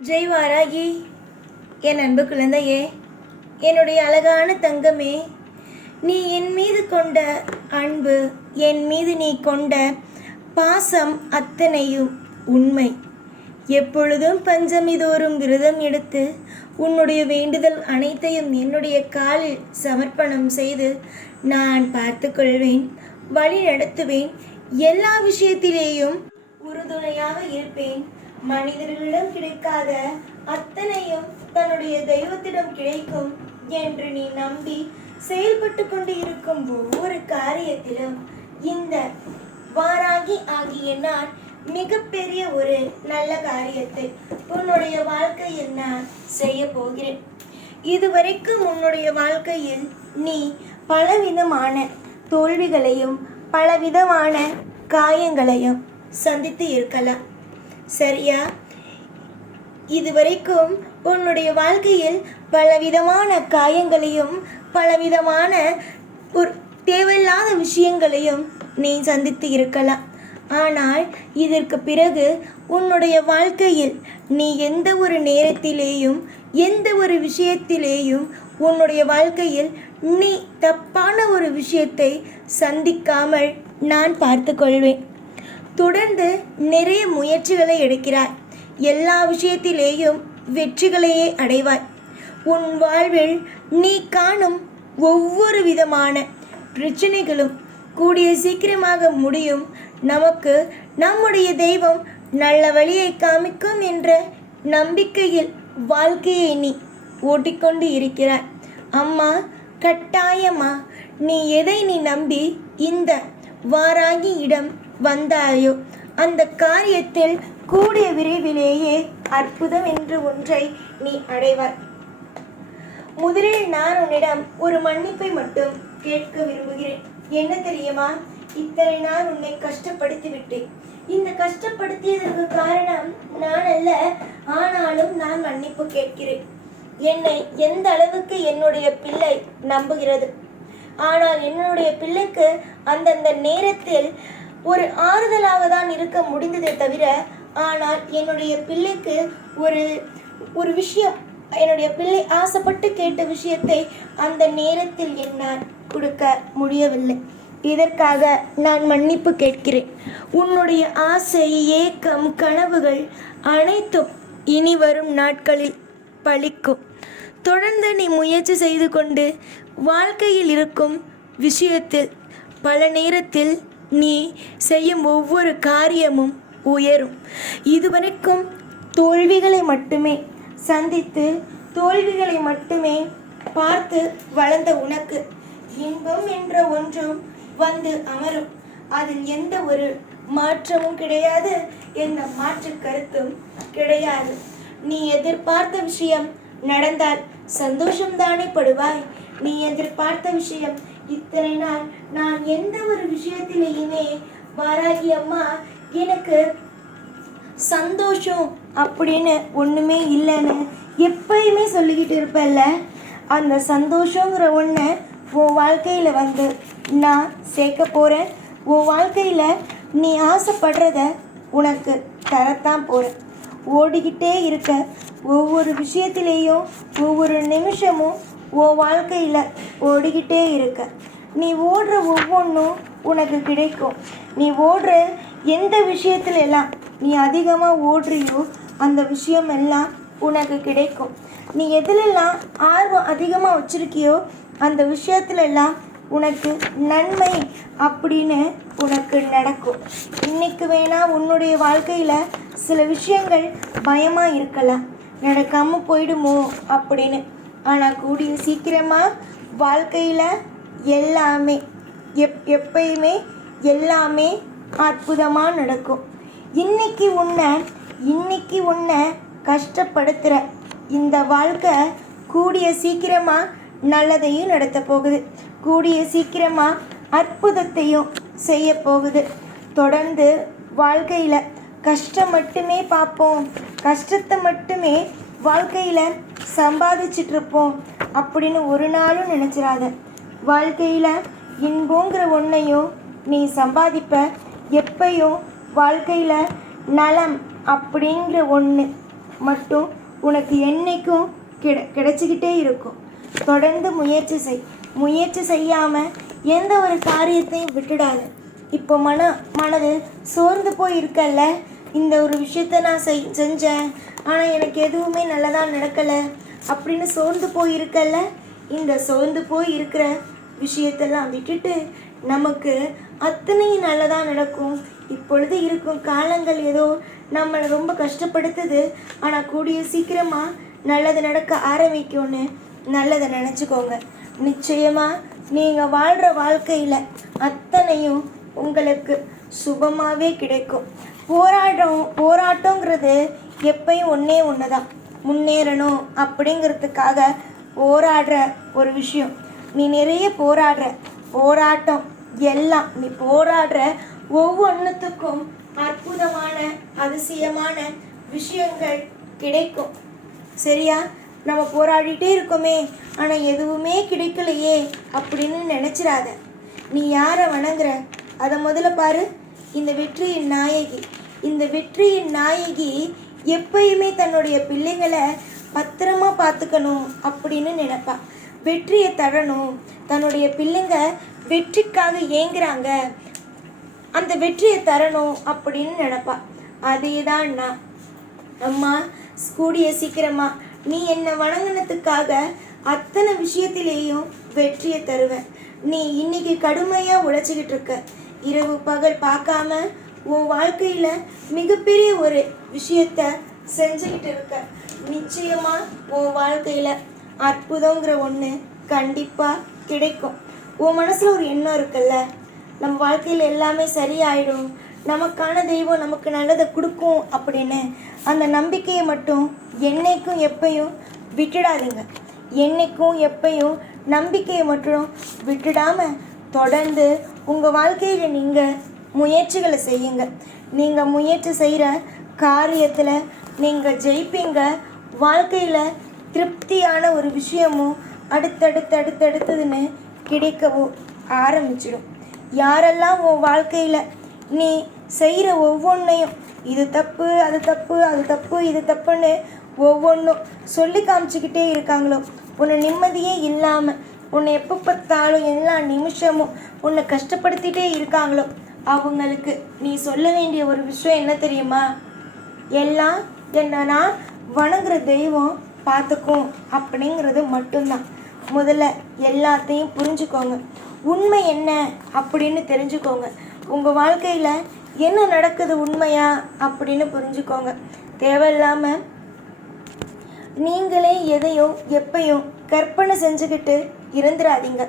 ஜெய் வாராகி என் அன்பு குழந்தையே என்னுடைய அழகான தங்கமே நீ என் மீது கொண்ட அன்பு என் மீது நீ கொண்ட பாசம் அத்தனையும் உண்மை. எப்பொழுதும் பஞ்சமி தோறும் விரதம் எடுத்து உன்னுடைய வேண்டுதல் அனைத்தையும் என்னுடைய காலில் சமர்ப்பணம் செய்து நான் பார்த்துக்கொள்வேன் வழி நடத்துவேன் எல்லா விஷயத்திலேயும் உறுதுணையாக இருப்பேன். மனிதர்களிடம் கிடைக்காத அத்தனையும் தன்னுடைய தெய்வத்திடம் கிடைக்கும் என்று நீ நம்பி செயல்பட்டு கொண்டு இருக்கும் ஒவ்வொரு காரியத்திலும் இந்த வாராகி ஆகிய நான் மிகப்பெரிய ஒரு நல்ல காரியத்தை உன்னுடைய வாழ்க்கையில் நான் செய்ய போகிறேன். இதுவரைக்கும் உன்னுடைய வாழ்க்கையில் நீ பலவிதமான தோல்விகளையும் பலவிதமான காயங்களையும் சந்தித்து இருக்கலாம். சரியா? இதுவரைக்கும் உன்னுடைய வாழ்க்கையில் பலவிதமான காயங்களையும் பலவிதமான ஒரு தேவையில்லாத விஷயங்களையும் நீ சந்தித்து இருக்கலாம். ஆனால் இதற்கு பிறகு உன்னுடைய வாழ்க்கையில் நீ எந்த ஒரு நேரத்திலேயும் எந்த ஒரு விஷயத்திலேயும் உன்னுடைய வாழ்க்கையில் நீ தப்பான ஒரு விஷயத்தை சந்திக்காமல் நான் பார்த்துக்கொள்வேன் தொடர்ந்து நிறைய முயற்சிகளை எடுக்கிறாய். எல்லா விஷயத்திலேயும் வெற்றிகளையே அடைவாய். உன் வாழ்வில் நீ காணும் ஒவ்வொரு விதமான பிரச்சனைகளும் கூடிய சீக்கிரமாக முடியும். நமக்கு நம்முடைய தெய்வம் நல்ல வழியை காமிக்கும் என்ற நம்பிக்கையில் வாழ்க்கையை நீ ஓட்டிக்கொண்டு இருக்கிறாய். அம்மா கட்டாயமா நீ எதை நீ நம்பி இந்த வாராகி இடம் வந்தாயோ? அந்த காரியத்தில் கூடிய விரைவிலேயே அற்புதம் என்று ஒன்றை நீ அடைவாய். முதலில் நான் உன்னிடம் ஒரு மன்னிப்பை மட்டும் கேட்க விரும்புகிறேன். என்ன தெரியுமா? இத்தனை நாள் உன்னை கஷ்டப்படுத்தி விட்டேன். இந்த கஷ்டப்படுத்தியதற்கு காரணம் நான் அல்ல ஆனாலும் நான் மன்னிப்பு கேட்கிறேன். என்னை எந்த அளவுக்கு என்னுடைய பிள்ளை நம்புகிறது? ஆனால் என்னுடைய பிள்ளைக்கு அந்தந்த நேரத்தில் ஒரு ஆறுதலாக தான் இருக்க முடிந்ததே தவிர ஆனால் என்னுடைய பிள்ளைக்கு ஒரு ஒரு விஷயம் என்னுடைய பிள்ளை ஆசைப்பட்டு கேட்ட விஷயத்தை அந்த நேரத்தில் என்னால் கொடுக்க முடியவில்லை. இதற்காக நான் மன்னிப்பு கேட்கிறேன். உன்னுடைய ஆசை ஏக்கம் கனவுகள் அனைத்தும் இனி வரும் நாட்களில் பழிக்கும். தொடர்ந்து நீ முயற்சி செய்து கொண்டு வாழ்க்கையில் இருக்கும் விஷயத்தில் பல நேரத்தில் நீ செய்யும் ஒவ்வொரு காரியமும் உயரும். இதுவரைக்கும் தோல்விகளை மட்டுமே சந்தித்து தோல்விகளை மட்டுமே பார்த்து வளர்ந்த உனக்கு இன்பம் என்ற ஒன்றும் வந்து அமரும். அதில் எந்த ஒரு மாற்றமும் கிடையாது. எந்த மாற்று கருத்தும் கிடையாது. நீ எதிர்பார்த்த விஷயம் நடந்தால் சந்தோஷம் தானே படுவாய். நீ எதிர்பார்த்த விஷயம் இத்தனை நாள் நான் எந்த ஒரு விஷயத்திலையுமே பாராகி அம்மா எனக்கு சந்தோஷம் அப்படின்னு ஒன்றுமே இல்லைன்னு எப்பயுமே சொல்லிக்கிட்டு இருப்பல்ல அந்த சந்தோஷங்கிற ஒன்று உன் வாழ்க்கையில் வந்து நான் சேர்க்க போகிறேன் உன் வாழ்க்கையில் நீ ஆசைப்படுறத உனக்கு தரத்தான் போகிறேன் ஓடிக்கிட்டே இருக்க ஒவ்வொரு விஷயத்திலேயும் ஒவ்வொரு நிமிஷமும் உன் வாழ்க்கையில் ஓடிக்கிட்டே இருக்க. நீ ஓடுற ஒவ்வொன்றும் உனக்கு கிடைக்கும். நீ ஓடுற எந்த விஷயத்துல எல்லாம் நீ அதிகமாக ஓடுறியோ அந்த விஷயம் எல்லாம் உனக்கு கிடைக்கும். நீ எதுலெல்லாம் ஆர்வம் அதிகமாக வச்சுருக்கியோ அந்த விஷயத்துல எல்லாம் உனக்கு நன்மை அப்படின்னு உனக்கு நடக்கும். இன்னைக்கு வேணால் உன்னுடைய வாழ்க்கையில் சில விஷயங்கள் பயமாக இருக்கலாம். நடக்காமல் போயிடுமோ அப்படின்னு. ஆனால் கூடிய சீக்கிரமாக வாழ்க்கையில் எல்லாமே எப் எப்பயுமே எல்லாமே அற்புதமாக நடக்கும். இன்னைக்கு உன்னை இன்னைக்கு உன்னை கஷ்டப்படுத்துகிற இந்த வாழ்க்கை கூடிய சீக்கிரமாக நல்லதையும் நடத்த போகுது. கூடிய சீக்கிரமாக அற்புதத்தையும் செய்ய போகுது. தொடர்ந்து வாழ்க்கையில் கஷ்டம் மட்டுமே பார்ப்போம். கஷ்டத்தை மட்டுமே வாழ்க்கையில் சம்பாதிச்சிட்டு இருப்போம் அப்படின்னு ஒரு நாளும் நினச்சிடாத வாழ்க்கையில் இன்போங்கிற ஒன்றையும் நீ சம்பாதிப்ப எப்பையும் வாழ்க்கையில் நலம் அப்படிங்கிற ஒன்று மட்டும் உனக்கு என்னைக்கும் கிட கிடைச்சிக்கிட்டே இருக்கும். தொடர்ந்து முயற்சி செய். முயற்சி செய்யாமல் எந்த ஒரு காரியத்தையும் விட்டுடாத. இப்போ மன மனது சோர்ந்து போய் இருக்கல்ல இந்த ஒரு விஷயத்த நான் செய் செஞ்சேன். ஆனால் எனக்கு எதுவுமே நல்லதாக நடக்கலை. அப்படின்னு சோர்ந்து போய் இந்த சோர்ந்து போய் இருக்கிற விஷயத்தெல்லாம் விட்டுட்டு நமக்கு அத்தனையும் நல்லதாக நடக்கும். இப்பொழுது இருக்கும் காலங்கள் ஏதோ நம்மளை ரொம்ப கஷ்டப்படுத்துது. ஆனால் கூடிய சீக்கிரமாக நல்லது நடக்க ஆரம்பிக்கும்னு நல்லதை நினச்சிக்கோங்க. நிச்சயமாக நீங்கள் வாழ்கிற வாழ்க்கையில் அத்தனையும் உங்களுக்கு சுபமாகவே கிடைக்கும். போராட்டம் போராட்டங்கிறது எப்பயும் ஒன்றே ஒன்று தான் முன்னேறணும் அப்படிங்கிறதுக்காக போராடுற ஒரு விஷயம். நீ நிறைய போராடுற. போராட்டம் எல்லாம் நீ போராடுற ஒவ்வொன்றுத்துக்கும் அற்புதமான அதிசயமான விஷயங்கள் கிடைக்கும். சரியா? நம்ம போராடிட்டே இருக்கோமே ஆனால் எதுவுமே கிடைக்கலையே அப்படின்னு நினச்சிடாத நீ யாரை வணங்குற? அதை முதல்ல பாரு. இந்த வெற்றியின் நாயகி. இந்த வெற்றியின் நாயகி எப்பயுமே தன்னுடைய பிள்ளைகளை பத்திரமா பார்த்துக்கணும் அப்படின்னு நினைப்பா. வெற்றியை தரணும். தன்னுடைய பிள்ளைங்க வெற்றிக்காக ஏங்குறாங்க. அந்த வெற்றியை தரணும் அப்படின்னு நினைப்பா. அதே தான் நான். அம்மா கூடிய சீக்கிரமா. நீ என்னை வணங்கினதுக்காக அத்தனை விஷயத்திலேயும் வெற்றியை தருவேன் நீ இன்னைக்கு கடுமையாக உழைச்சிக்கிட்டு இருக்க. இரவு பகல் பார்க்காம உன் வாழ்க்கையில் மிகப்பெரிய ஒரு விஷயத்த செஞ்சுக்கிட்டு இருக்க. நிச்சயமாக உன் வாழ்க்கையில் அற்புதங்கிற ஒன்று கண்டிப்பாக கிடைக்கும். உன் மனசில் ஒரு எண்ணம் இருக்குல்ல? நம்ம வாழ்க்கையில் எல்லாமே சரியாயிடும். நமக்கான தெய்வம் நமக்கு நல்லதை கொடுக்கும் அப்படின்னு. அந்த நம்பிக்கையை மட்டும் என்னைக்கும் எப்பையும் விட்டுடாதீங்க. என்னைக்கும் எப்பையும் நம்பிக்கையை மட்டும் விட்டுடாமல் தொடர்ந்து உங்கள் வாழ்க்கையில் நீங்கள் முயற்சிகளை செய்யுங்க. நீங்கள் முயற்சி செய்கிற காரியத்தில் நீங்கள் ஜெயிப்பீங்க. வாழ்க்கையில் திருப்தியான ஒரு விஷயமும் அடுத்தடுத்து அடுத்தடுத்ததுன்னு கிடைக்கவும் ஆரம்பிச்சிடும். யாரெல்லாம் உன் வாழ்க்கையில் நீ செய்கிற ஒவ்வொன்றையும் இது தப்பு அது தப்பு அது தப்பு இது தப்புன்னு ஒவ்வொன்றும் சொல்லி காமிச்சிக்கிட்டே இருக்காங்களோ உன்னை நிம்மதியே இல்லாமல் உன்னை எப்போ பார்த்தாலும் எல்லா நிமிஷமும் உன்னை கஷ்டப்படுத்திட்டே இருக்காங்களோ அவங்களுக்கு நீ சொல்ல வேண்டிய ஒரு விஷயம் என்ன தெரியுமா? எல்லாம் என்னன்னா வணங்குற தெய்வம் பார்த்துக்கும் அப்படிங்கிறது மட்டும்தான். முதல்ல எல்லாத்தையும் புரிஞ்சுக்கோங்க. உண்மை என்ன அப்படின்னு தெரிஞ்சுக்கோங்க. உங்கள் வாழ்க்கையில் என்ன நடக்குது உண்மையா அப்படின்னு புரிஞ்சுக்கோங்க. தேவையில்லாமல் நீங்களே எதையும் எப்பையும் கற்பனை செஞ்சுக்கிட்டு இருந்துடாதீங்க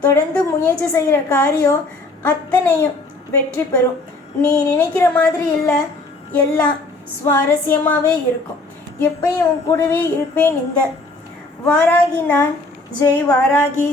தொடர்ந்து முயற்சி செய்கிற காரியம் அத்தனையும் வெற்றி பெறும். நீ நினைக்கிற மாதிரி இல்லை. எல்லாம் சுவாரஸ்யமாகவே இருக்கும். எப்பயும் உன் கூடவே இருப்பேன் இந்த. வாராகி நான். ஜெய் வாராகி.